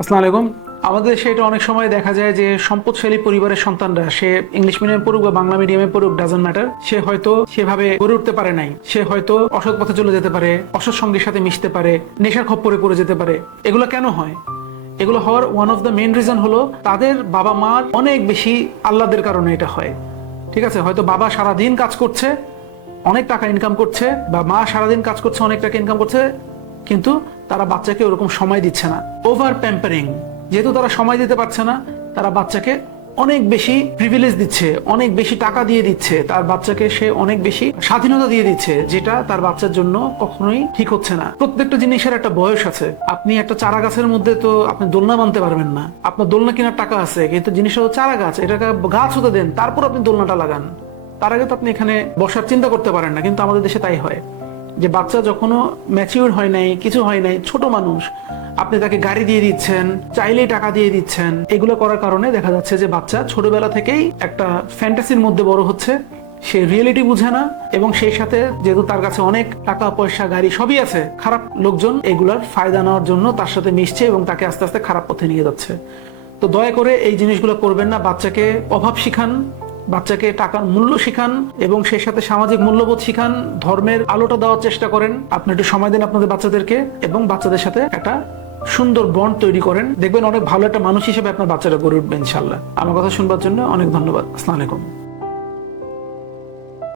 আসসালামু আলাইকুম। আমাদের দেশে এটা অনেক সময় দেখা যায় যে সম্পদশালী পরিবারের সন্তানরা, সে ইংলিশ মিডিয়ামে পড়ুক বা বাংলা মিডিয়ামে পড়ুক, ডাজন্ট ম্যাটার, সে হয়তো সেভাবে গড়ে উঠতে পারে নাই। সে হয়তো অসৎ পথে চলে যেতে পারে, অসৎ সঙ্গীর সাথে মিশতে পারে, নেশার খপ্পরে পড়ে যেতে পারে। এগুলো কেন হয়? এগুলো হওয়ার one of the main reason হলো তাদের বাবা মার অনেক বেশি আহ্লাদের কারণে এটা হয়। ঠিক আছে, হয়তো বাবা সারাদিন কাজ করছে, অনেক টাকা ইনকাম করছে, বা মা সারাদিন কাজ করছে, অনেক টাকা ইনকাম করছে, কিন্তু তারা বাচ্চাকে ওরকম সময় দিচ্ছে না। ওভার প্যাম্পারিং, যেহেতু তারা সময় দিতে পারছে না, তারা বাচ্চাকে অনেক বেশি প্রিভিলেজ দিচ্ছে, অনেক বেশি টাকা দিয়ে দিচ্ছে, তার বাচ্চাকে সে অনেক বেশি স্বাধীনতা দিয়ে দিচ্ছে, যেটা তার বাচ্চার জন্য কখনোই ঠিক হচ্ছে না। প্রত্যেকটা জিনিসের একটা বয়স আছে। আপনি একটা চারা গাছের মধ্যে তো আপনি দোলনা বানতে পারবেন না। আপনার দোলনা কেনার টাকা আছে, কিন্তু জিনিসটা হলো চারা গাছ, এটাকে গাছ হতে দেন, তারপর আপনি দোলনাটা লাগান। তার আগে তো আপনি এখানে বসার চিন্তা করতে পারেন না। কিন্তু আমাদের দেশে তাই হয় যে বাচ্চা যখনও ম্যাচিউর হয় নাই, কিছু হয় নাই, ছোট মানুষ, আপনি তাকে গাড়ি দিয়ে দিচ্ছেন, চাইলেই টাকা দিয়ে দিচ্ছেন। এগুলো করার কারণে দেখা যাচ্ছে যে বাচ্চা ছোটবেলা থেকেই একটা ফ্যান্টাসির মধ্যে বড় হচ্ছে। সে রিয়েলিটি বুঝে না, এবং সেই সাথে যেহেতু তার কাছে অনেক টাকা পয়সা গাড়ি সবই আছে, খারাপ লোকজন এগুলার ফায়দা নেওয়ার জন্য তার সাথে মিশছে এবং তাকে আস্তে আস্তে খারাপ পথে নিয়ে যাচ্ছে। তো দয়া করে এই জিনিসগুলো করবেন না। বাচ্চাকে অভাব শিখান, বাচ্চাকে টাকার মূল্য শিখান, এবং সেই সাথে সামাজিক মূল্যবোধ শিখান, ধর্মের আলোটা দেওয়ার চেষ্টা করেন। আপনি একটু সময় দেন আপনাদের বাচ্চাদেরকে, এবং বাচ্চাদের সাথে একটা সুন্দর বন্ড তৈরি করেন। দেখবেন অনেক ভালো একটা মানুষ হিসেবে আপনার বাচ্চাটা গড়ে উঠবে ইনশাল্লাহ। আমার কথা শুনবার জন্য অনেক ধন্যবাদ। আসসালামু আলাইকুম।